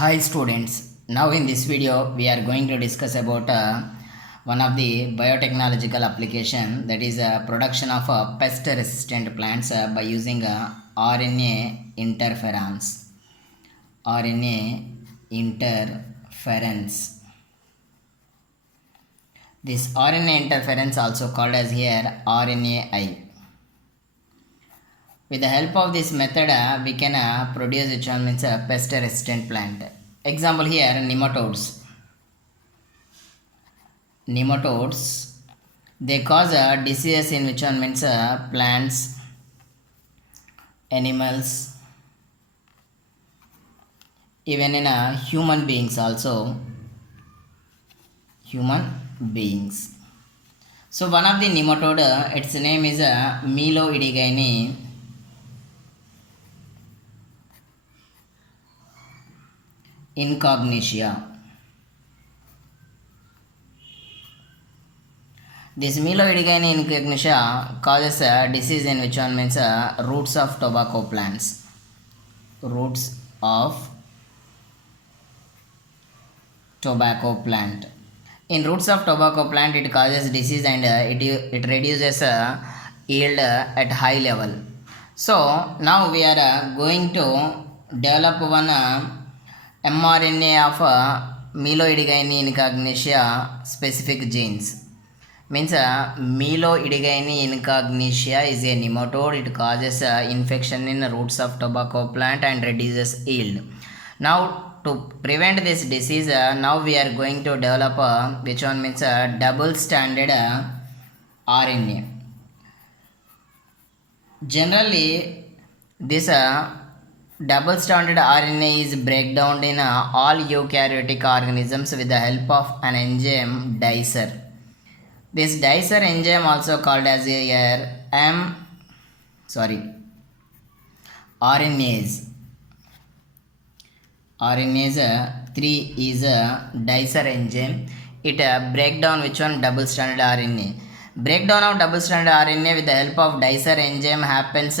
Hi students, now in this video we are going to discuss about one of the biotechnological application, that is production of pest resistant plants by using RNA interference. RNA interference. This RNA interference also called as here RNAi. With the help of this method, we can produce which one means a pest resistant plant. Example here, nematodes. Nematodes, they cause diseases in which one means plants, animals, even in human beings also. Human beings. So one of the nematode, its name is Meloidigine incognitia. This Meloidigine incognitia causes a disease in which one means roots of tobacco plants. Roots of tobacco plant. In roots of tobacco plant, it causes disease and it reduces yield at high level. So now we are going to develop one mRNA of Meloidigine incognitia specific genes. Means Meloidigine incognitia is a nematode. It causes infection in the roots of tobacco plant and reduces yield. Now to prevent this disease, now we are going to develop which one means double stranded RNA. Generally, this double stranded RNA is breakdown in all eukaryotic organisms with the help of an enzyme dicer. This dicer enzyme also called as RNase. RNase 3 is a dicer enzyme. It break down which one double stranded RNA. Breakdown of double stranded RNA with the help of dicer enzyme happens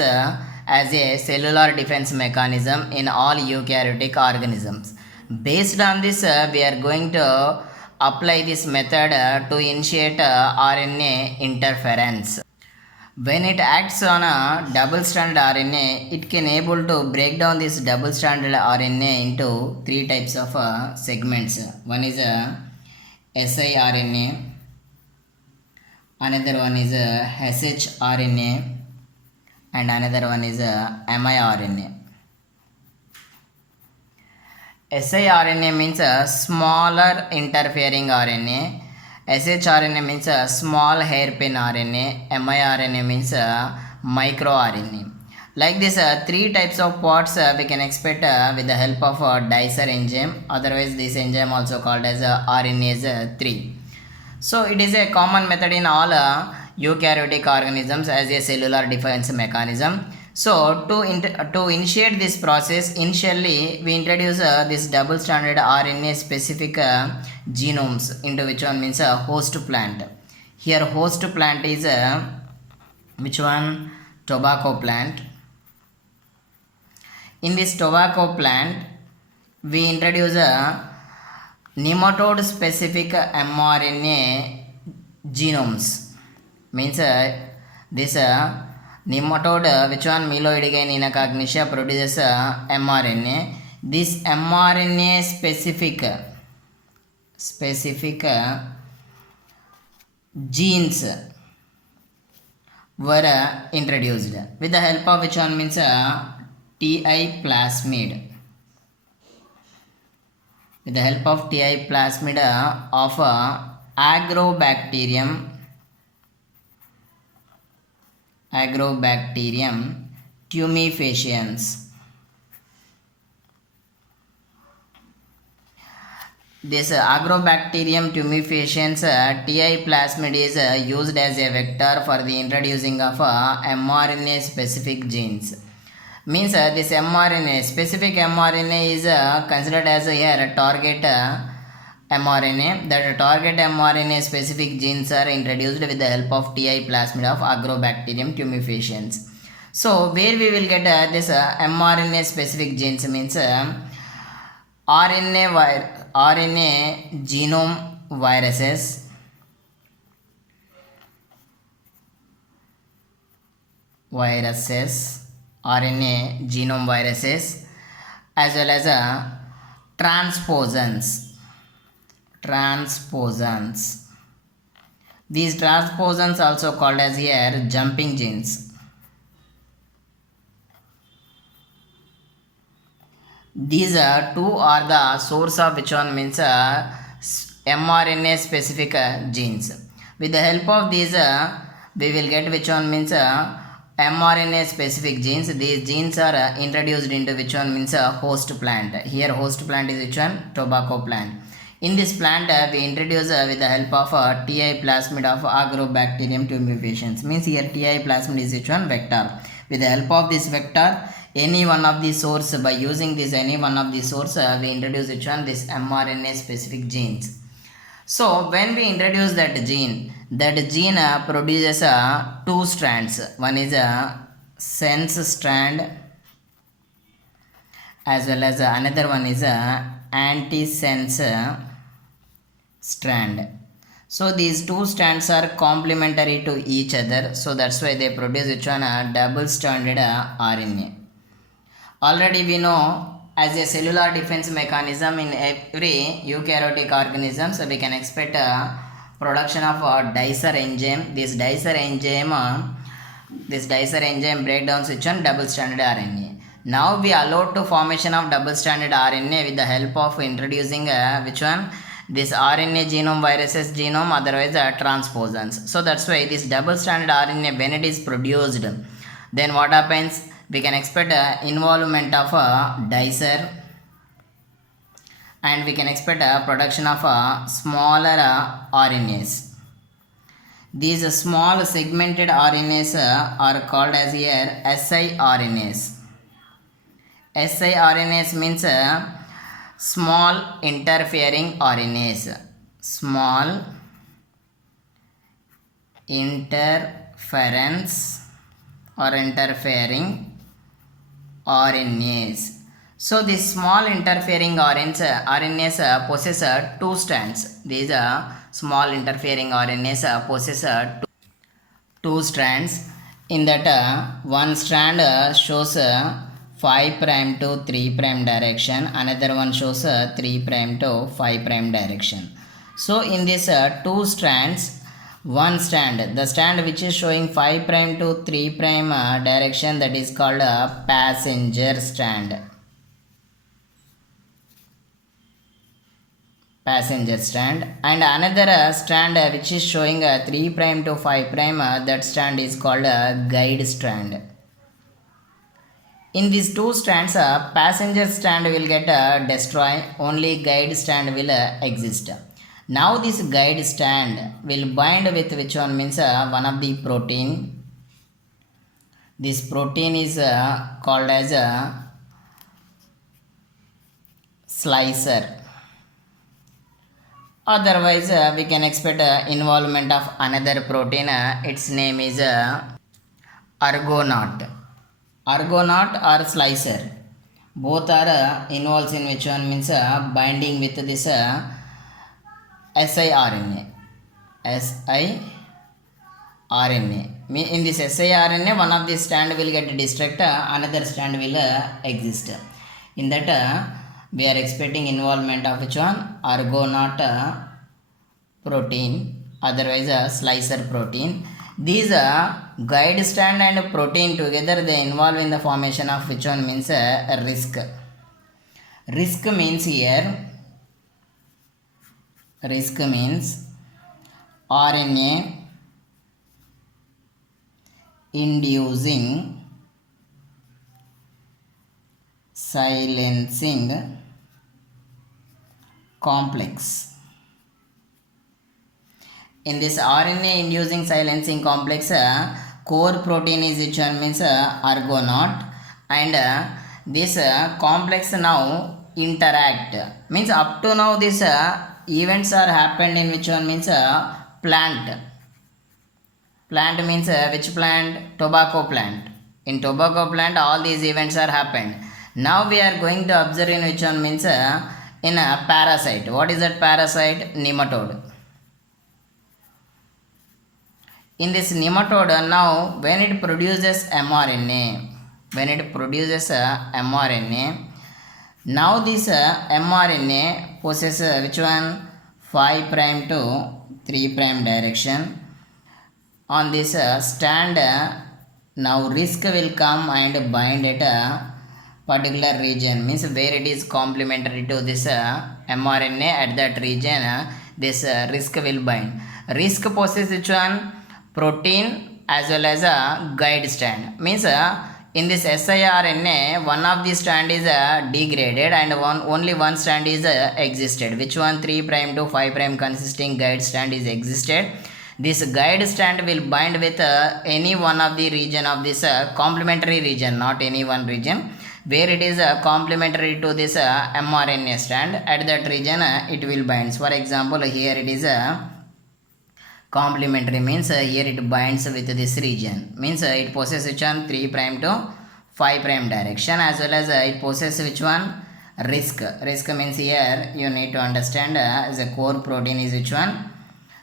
as a cellular defense mechanism in all eukaryotic organisms. Based on this, we are going to apply this method to initiate RNA interference. When it acts on a double stranded RNA, it can able to break down this double stranded RNA into three types of segments. One is siRNA, another one is shRNA, and another one is miRNA. siRNA means a smaller interfering RNA. shRNA means a small hairpin RNA. miRNA means a microRNA. Like this, three types of parts we can expect with the help of dicer enzyme. Otherwise, this enzyme also called as RNase 3. So it is a common method in all eukaryotic organisms as a cellular defense mechanism. So to initiate this process, initially we introduce this double stranded RNA specific genomes into which one means a host plant. Here host plant is which one? Tobacco plant. In this tobacco plant, we introduce a nematode specific mRNA genomes. Means this nematode which one Meloidigine incognitia produces mRNA. This mRNA specific genes were introduced with the help of which one means TI plasmid. With the help of TI plasmid of Agrobacterium tumefaciens. This Agrobacterium tumefaciens TI plasmid is used as a vector for the introducing of mRNA specific genes. Means this mRNA specific mRNA is considered as a target mRNA. That target mRNA specific genes are introduced with the help of TI plasmid of Agrobacterium tumefaciens. So where we will get this mRNA specific genes means RNA genome viruses, RNA genome viruses, as well as transposons. These transposons also called as here jumping genes. These two are the source of which one means mRNA specific genes. With the help of these we will get which one means mRNA specific genes. These genes are introduced into which one means host plant. Here host plant is which one? Tobacco plant. In this plant we introduce with the help of Ti plasmid of Agrobacterium tumefaciens. Means here Ti plasmid is which one? Vector. With the help of this vector, any one of the source, by using this any one of the source we introduce which one? This mRNA specific genes. So when we introduce that gene produces two strands. One is a sense strand, as well as another one is a antisense strand. So these two strands are complementary to each other, so that's why they produce which one? A double stranded RNA. Already we know, as a cellular defense mechanism in every eukaryotic organism, so we can expect production of dicer enzyme. This dicer enzyme breakdowns which one? Double stranded RNA. Now we allow to formation of double stranded RNA with the help of introducing which one? This RNA genome viruses genome, otherwise transposons. So that's why this double stranded RNA, when it is produced, then what happens? We can expect involvement of dicer, and we can expect production of smaller RNAs. These small segmented RNAs are called as here siRNAs. siRNAs means small interfering RNAs. Small interference or interfering RNAs. So these small interfering RNAs possess two strands. These small interfering RNAs possess two strands. In that one strand shows 5' to 3' direction, another one shows 3' to 5' direction. So in this two strands, one strand, the strand which is showing 5' to 3' direction, that is called a passenger strand. And another strand which is showing 3' to 5', that strand is called a guide strand. In these two strands, passenger strand will get destroyed, only guide strand will exist. Now this guide strand will bind with which one? Means one of the protein. This protein is called as a slicer. Otherwise we can expect involvement of another protein. Its name is argonaut or slicer. Both are involved in which one? Means binding with this siRNA. In this siRNA, one of the strand will get destroyed, another strand will exist. In that we are expecting involvement of which one? Argonaut protein, otherwise slicer protein. These guide strand and protein together, they involve in the formation of which one? Means RISC. RISC means here, RISC means RNA inducing silencing complex. In this RNA inducing silencing complex, core protein is which one? Means argonaut, and this complex now interact. Means up to now this events are happened in which one? Means plant means which plant? Tobacco plant. In tobacco plant all these events are happened. Now we are going to observe in which one? Means in a parasite. What is that parasite? Nematode. In this nematode, now when it produces mRNA, now this mRNA possesses which one? 5 prime to 3 prime direction. On this stand, now risk will come and bind at a particular region, means where it is complementary to this mRNA, at that region this risk will bind. Risk possesses which one? Protein as well as a guide strand, means in this siRNA one of the strand is degraded and only one strand is existed. Which one? 3 prime to 5 prime consisting guide strand is existed. This guide strand will bind with any one of the region of this complementary region, not any one region, where it is complementary to this mRNA strand. At that region it will bind. For example, here it is complementary, means here it binds with this region, means it possesses which one? 3 prime to 5 prime direction, as well as it possesses which one? Risk means here you need to understand the core protein is which one?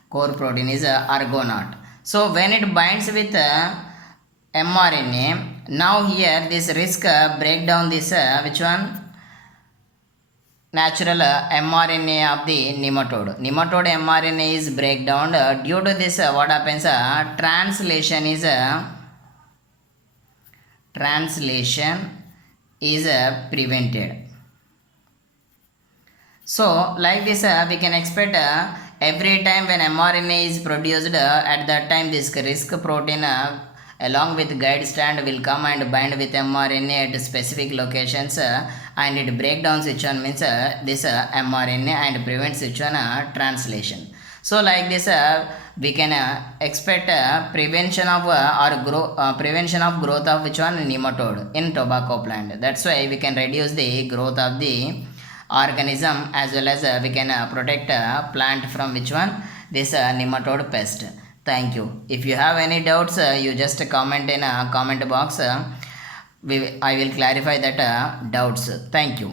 Core protein is argonaute. So when it binds with mRNA, now here this risk break down this which one? Natural mRNA of the nematode. Nematode mRNA is breakdown. Due to this what happens? Translation is prevented. So like this we can expect every time when mRNA is produced, at that time this risk protein along with guide strand will come and bind with mRNA at specific locations and it breaks down which one? Means this mRNA and prevents which one? Translation. So like this we can expect prevention of prevention of growth of which one? Nematode in tobacco plant. That's why we can reduce the growth of the organism, as well as we can protect plant from which one? This nematode pest. Thank you. If you have any doubts, you just comment in a comment box. I will clarify that doubts. Thank you.